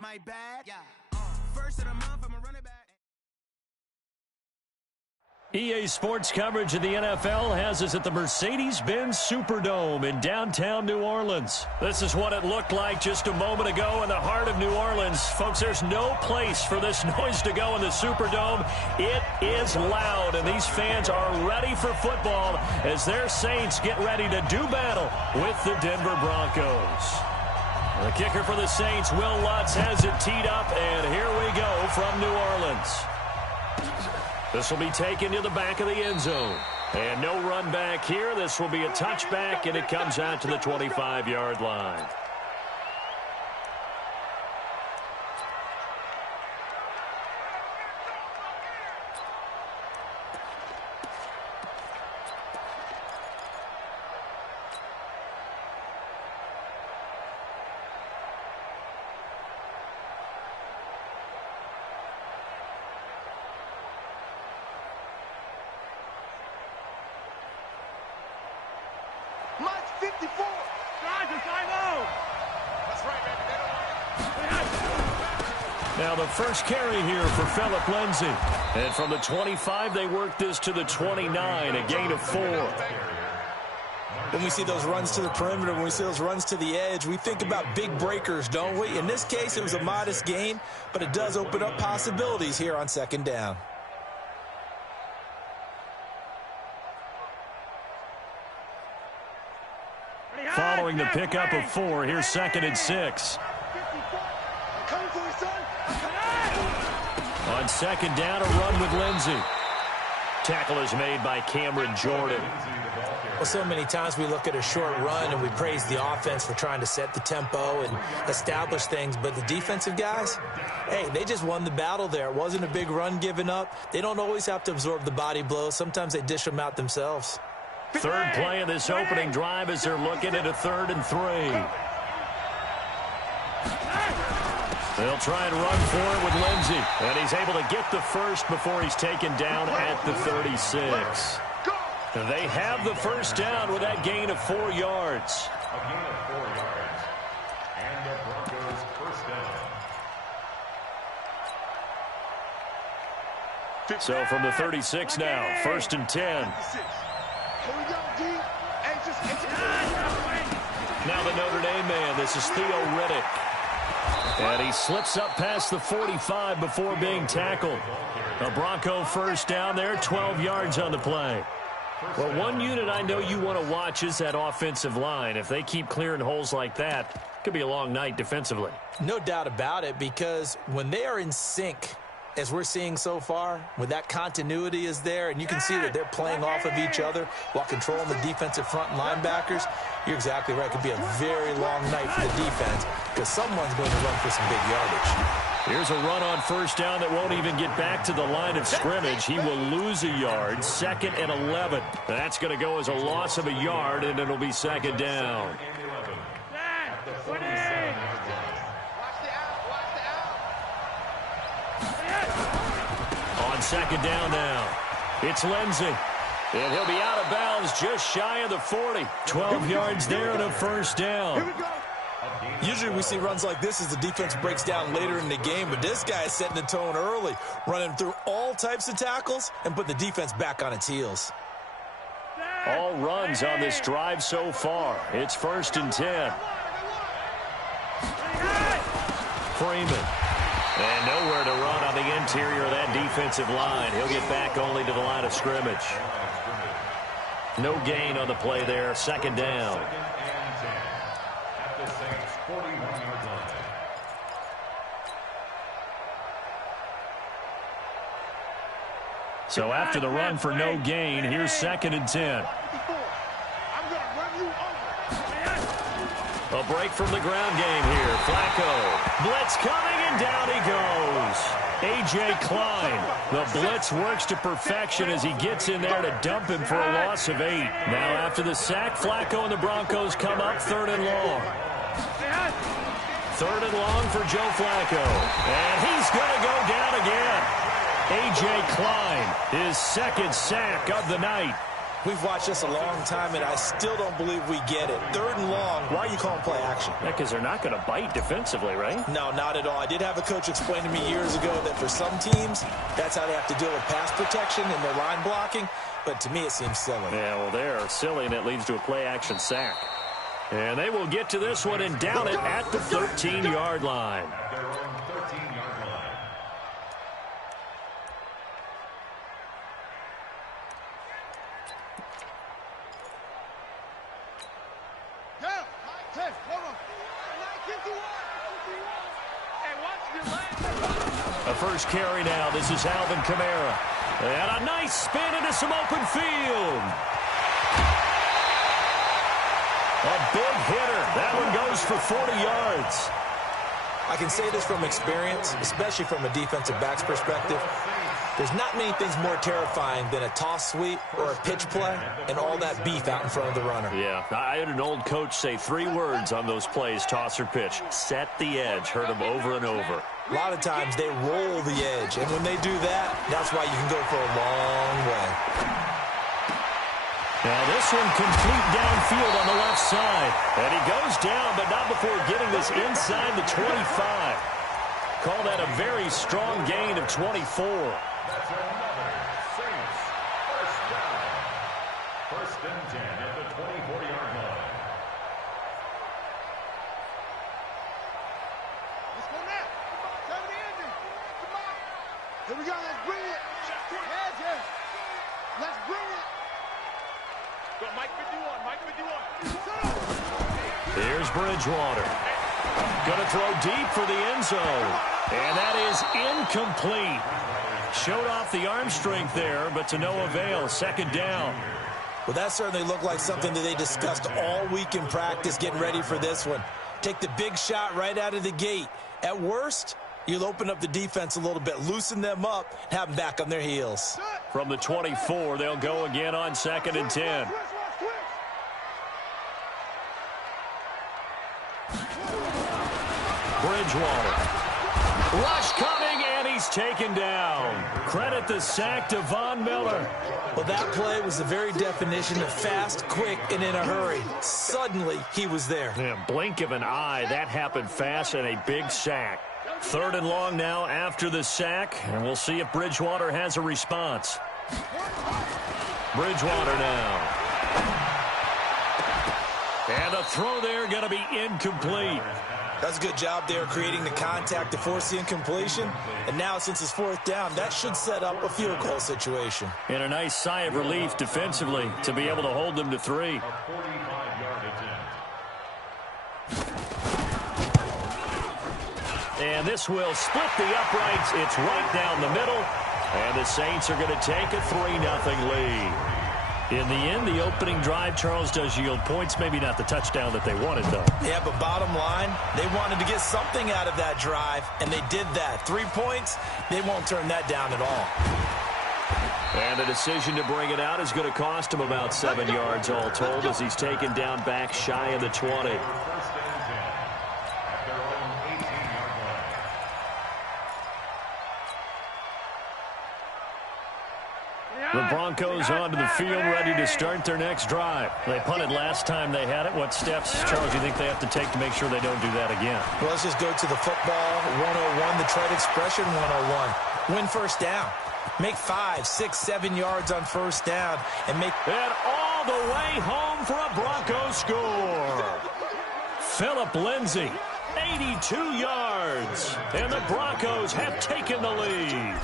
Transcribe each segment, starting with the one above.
my bad. Yeah. First of the month, I'm a running back. EA Sports coverage of the NFL has us at the Mercedes-Benz Superdome in downtown New Orleans. This is what it looked like just a moment ago in the heart of New Orleans. Folks, there's no place for this noise to go in the Superdome. It is loud, and these fans are ready for football as their Saints get ready to do battle with the Denver Broncos. The kicker for the Saints, Will Lutz, has it teed up, and here we go from New Orleans. This will be taken to the back of the end zone. And no run back here. This will be a touchback, and it comes out to the 25-yard line. March 54. That's right, baby. Now the first carry here for Phillip Lindsay. And from the 25, they work this to the 29, a gain of 4. When we see those runs to the perimeter, when we see those runs to the edge, we think about big breakers, don't we? In this case, it was a modest gain, but it does open up possibilities here on second down. Following the pickup of 4, here's 2nd and 6. On 2nd down, a run with Lindsay. Tackle is made by Cameron Jordan. Well, so many times we look at a short run and we praise the offense for trying to set the tempo and establish things, but the defensive guys, hey, they just won the battle there. It wasn't a big run given up. They don't always have to absorb the body blows. Sometimes they dish them out themselves. Third play of this opening drive as they're looking at a 3rd and 3. They'll try and run for it with Lindsay. And he's able to get the first before he's taken down at the 36. They have the first down with that gain of 4 yards. A gain of 4 yards. And the Broncos first down. So from the 36 now, 1st and 10. Now the Notre Dame man, this is Theo Riddick. And he slips up past the 45 before being tackled. A Bronco first down there, 12 yards on the play. Well, one unit I know you want to watch is that offensive line. If they keep clearing holes like that, it could be a long night defensively. No doubt about it, because when they are in sync, as we're seeing so far, when that continuity is there and you can see that they're playing off of each other while controlling the defensive front linebackers, you're exactly right. It could be a very long night for the defense because someone's going to run for some big yardage. Here's a run on first down that won't even get back to the line of scrimmage. He will lose a yard, 2nd and 11. That's going to go as a loss of a yard, and it'll be 2nd down. On 2nd down now, it's Lindsay. And he'll be out of bounds just shy of the 40. 12 yards there and a first down. Usually we see runs like this as the defense breaks down later in the game, but this guy is setting the tone early, running through all types of tackles and put the defense back on its heels. All runs on this drive so far. It's 1st and 10. Freeman. And nowhere to run on the interior of that defensive line. He'll get back only to the line of scrimmage. No gain on the play there. 2nd down. So after the run for no gain, here's 2nd and 10. A break from the ground game here. Flacco. Blitz coming, and down he goes. A.J. Klein. The blitz works to perfection as he gets in there to dump him for a loss of 8. Now after the sack, Flacco and the Broncos come up 3rd and long. 3rd and long for Joe Flacco. And he's going to go down again. A.J. Klein, his 2nd sack of the night. We've watched this a long time, and I still don't believe we get it. 3rd and long, why are you calling play action? Yeah, because they're not going to bite defensively, right? No, not at all. I did have a coach explain to me years ago that for some teams, that's how they have to deal with pass protection and their line blocking. But to me, it seems silly. Yeah, well, they're silly, and it leads to a play-action sack. And they will get to this one and down it at the 13-yard line. A first carry now. This is Alvin Kamara. And a nice spin into some open field. A big hitter. That one goes for 40 yards. I can say this from experience, especially from a defensive back's perspective. There's not many things more terrifying than a toss sweep or a pitch play and all that beef out in front of the runner. Yeah, I had an old coach say 3 words on those plays, toss or pitch. Set the edge. Heard them over and over. A lot of times they roll the edge, and when they do that, that's why you can go for a long way. Now this one complete downfield on the left side. And he goes down, but not before getting this inside the 25. Call that a very strong gain of 24. That's another Saints first down. 1st and 10 at the 24-yard line. Let's go now. Come on, the engine. Come on. Here we go. Let's bring it. Yes. Let's bring it. Go, Mike 51. Mike 51. Here's Bridgewater. Going to throw deep for the end zone. And that is incomplete. Showed off the arm strength there, but to no avail. 2nd down. Well, that certainly looked like something that they discussed all week in practice getting ready for this one. Take the big shot right out of the gate. At worst, you'll open up the defense a little bit, loosen them up, and have them back on their heels. From the 24, they'll go again on 2nd and 10. Bridgewater. Rush coming, and he's taken down. Credit the sack to Von Miller. Well, that play was the very definition of fast, quick, and in a hurry. Suddenly, he was there. Yeah, blink of an eye, that happened fast, and a big sack. 3rd and long now after the sack, and we'll see if Bridgewater has a response. Bridgewater now. And a throw there going to be incomplete. That's a good job there creating the contact to force the incompletion. And now, since it's 4th down, that should set up a field goal situation. And a nice sigh of relief defensively to be able to hold them to 3. A 45-yard attempt. And this will split the uprights. It's right down the middle. And the Saints are going to take a 3-0 lead. In the end, the opening drive, Charles, does yield points. Maybe not the touchdown that they wanted, though. Yeah, but bottom line, they wanted to get something out of that drive, and they did that. 3 points, they won't turn that down at all. And the decision to bring it out is going to cost him about 7 yards all told as he's taken down back shy of the 20. 1st and 10 at their own 18-yard line. The Broncos onto the field, ready to start their next drive. They punted last time they had it. What steps, Charles, do you think they have to take to make sure they don't do that again? Well, let's just go to the football 101, the trade expression 101. Win 1st down. Make 5, 6, 7 yards on 1st down. And all the way home for a Broncos score. Phillip Lindsay, 82 yards. And the Broncos have taken the lead.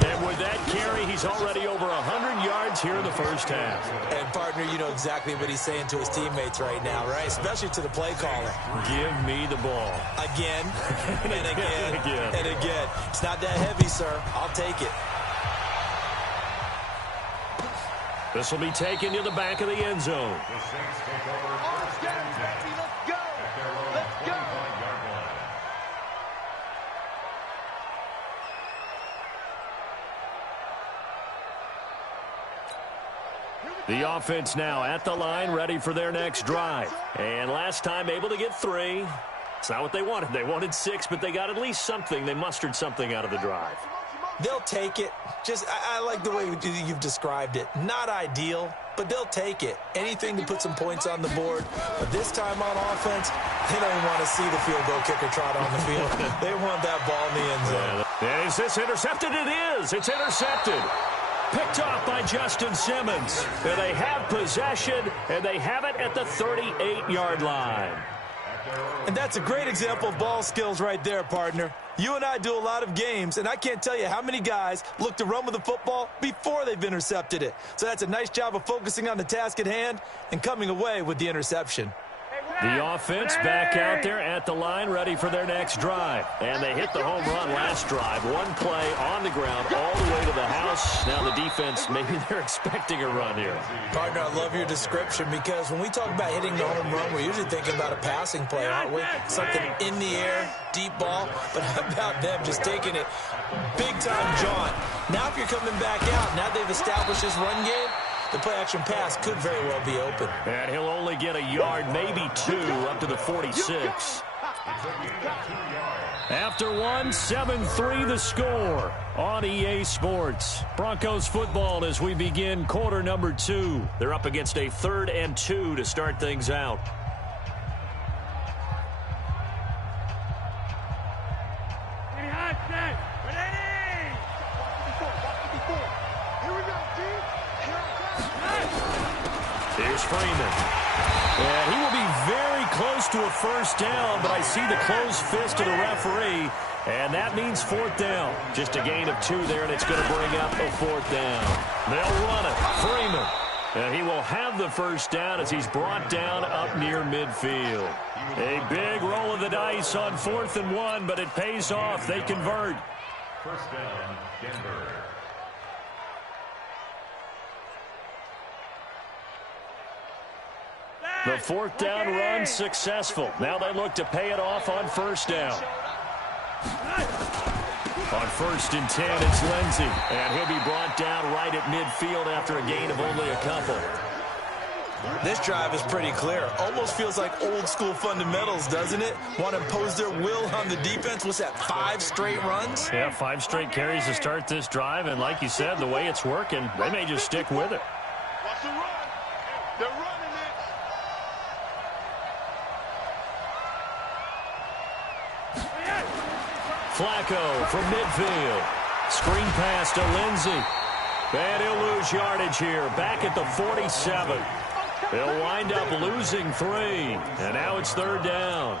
And with that carry, he's already over 100 yards here in the 1st half. And, partner, you know exactly what he's saying to his teammates right now, right? Especially to the play caller. Give me the ball. Again, and again, Again. and again. It's not that heavy, sir. I'll take it. This will be taken to the back of the end zone. The Saints take over 1st and 10 at their own 25-yard line. The offense now at the line, ready for their next drive. And last time able to get 3. It's not what they wanted. They wanted 6, but they got at least something. They mustered something out of the drive. They'll take it. I like the way you've described it. Not ideal, but they'll take it. Anything to put some points on the board. But this time on offense, they don't even want to see the field goal kicker trot on the field. They want that ball in the end zone. Yeah. Is this intercepted? It is. It's intercepted. Picked off by Justin Simmons. And they have possession, and they have it at the 38-yard line. And that's a great example of ball skills right there, partner. You and I do a lot of games, and I can't tell you how many guys look to run with the football before they've intercepted it. So that's a nice job of focusing on the task at hand and coming away with the interception. The offense back out there at the line, ready for their next drive. And they hit the home run last drive. One play on the ground all the way to the house. Now the defense, maybe they're expecting a run here. Partner, I love your description because when we talk about hitting the home run, we're usually thinking about a passing play, aren't we? Something in the air, deep ball. But how about them just taking it big-time jaunt? Now if you're coming back out, now they've established this run game, the play-action pass could very well be open. And he'll only get a yard, maybe two, up to the 46. After one, 7-3 the score on EA Sports. Broncos football as we begin quarter number 2. They're up against a 3rd and 2 to start things out. Here's Freeman. And he will be very close to a first down, but I see the closed fist of the referee, and that means 4th down. Just a gain of 2 there, and it's going to bring up a 4th down. They'll run it. Freeman. And he will have the first down as he's brought down up near midfield. A big roll of the dice on 4th and 1, but it pays off. They convert. First down, Denver. The 4th down run successful. Now they look to pay it off on first down. On 1st and 10, it's Lindsey. And he'll be brought down right at midfield after a gain of only a couple. This drive is pretty clear. Almost feels like old school fundamentals, doesn't it? Want to impose their will on the defense. What's that, 5 straight runs? Yeah, 5 straight carries to start this drive. And like you said, the way it's working, they may just stick with it. Watch the run. They're running it. Flacco from midfield. Screen pass to Lindsey. And he'll lose yardage here. Back at the 47. They'll wind up losing 3. And now it's 3rd down.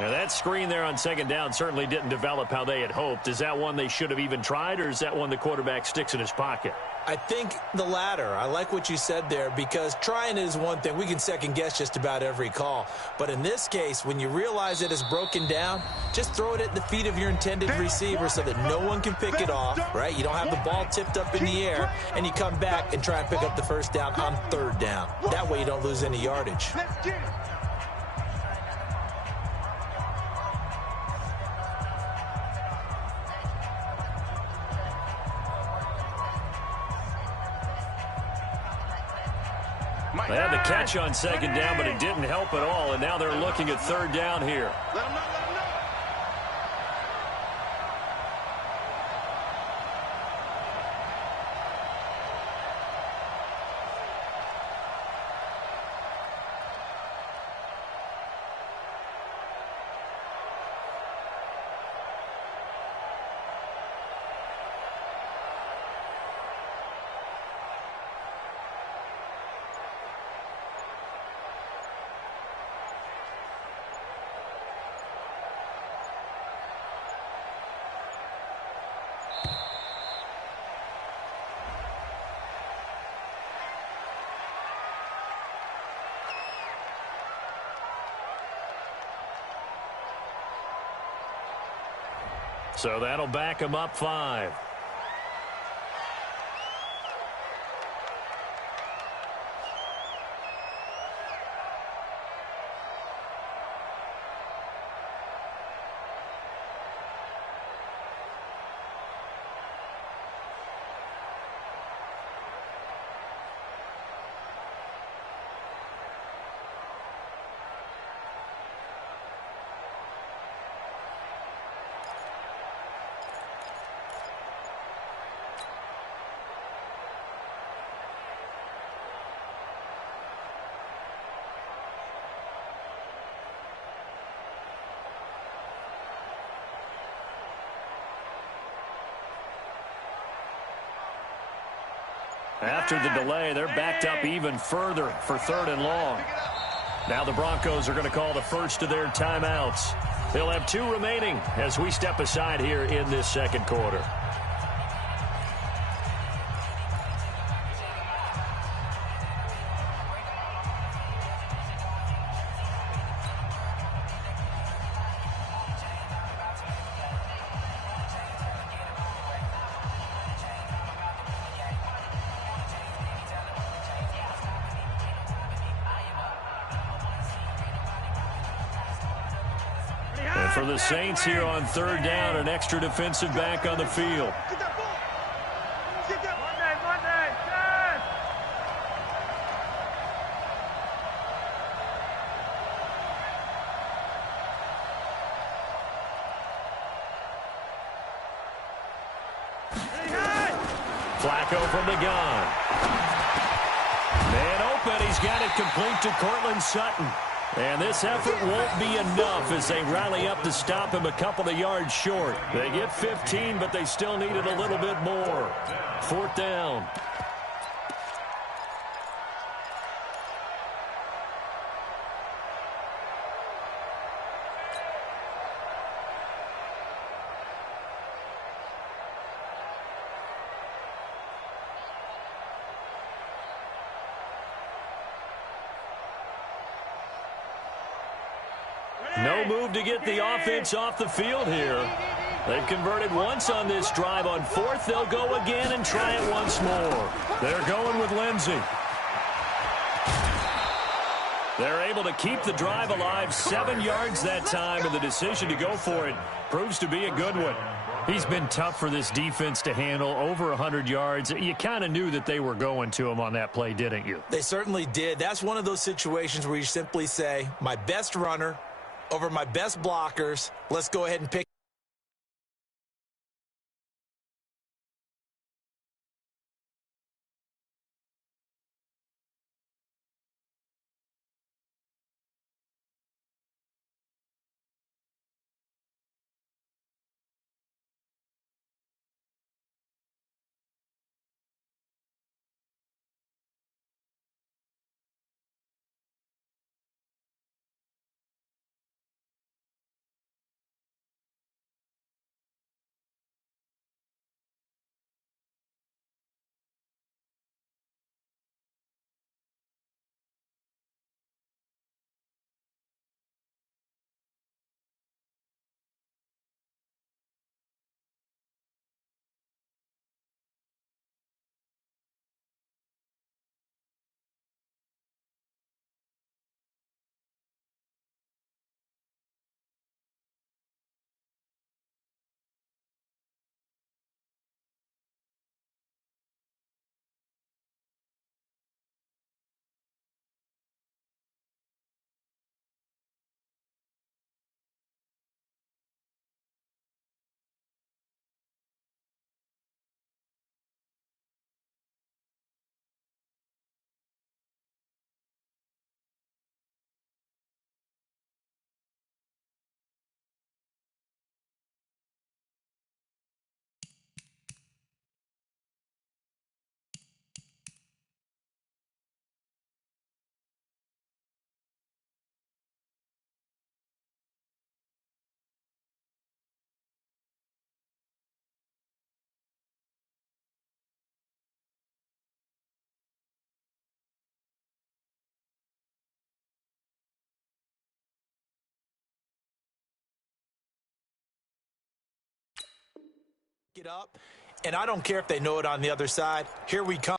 Now that screen there on 2nd down certainly didn't develop how they had hoped. Is that one they should have even tried, or is that one the quarterback sticks in his pocket? I think the latter. I like what you said there because trying it is one thing. We can second guess just about every call. But in this case, when you realize it is broken down, just throw it at the feet of your intended receiver so that no one can pick it off, right? You don't have the ball tipped up in the air, and you come back and try and pick up the first down on 3rd down. That way you don't lose any yardage. Let's get it. They had the catch on 2nd down, but it didn't help at all, and now they're looking at 3rd down here. Let him know, let him know. So that'll back him up 5. After the delay, they're backed up even further for 3rd and long. Now the Broncos are going to call the first of their timeouts. They'll have 2 remaining as we step aside here in this second quarter. For the Saints here on 3rd down, an extra defensive back on the field. Flacco from the gun. Man open, he's got it complete to Cortland Sutton. And this effort won't be enough as they rally up to stop him a couple of yards short. They get 15, but they still needed a little bit more. 4th down. No move to get the offense off the field here. They've converted once on this drive. On 4th, they'll go again and try it once more. They're going with Lindsey. They're able to keep the drive alive, 7 yards that time, and the decision to go for it proves to be a good one. He's been tough for this defense to handle, over 100 yards. You kind of knew that they were going to him on that play, didn't you? They certainly did. That's one of those situations where you simply say, my best runner over my best blockers. Let's go ahead and pick. Get up, and I don't care if they know it on the other side. Here we come.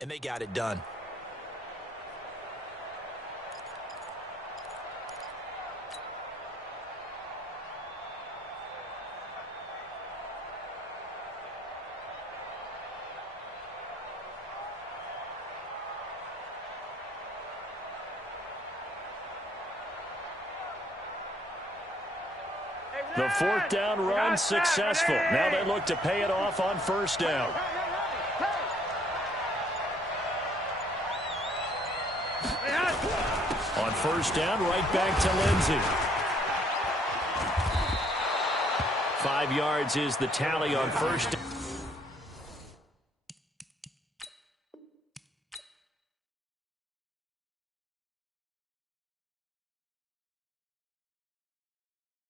And they got it done. The fourth down run successful. Now they look to pay it off on first down. On first down, right back to Lindsey. 5 yards is the tally on first down.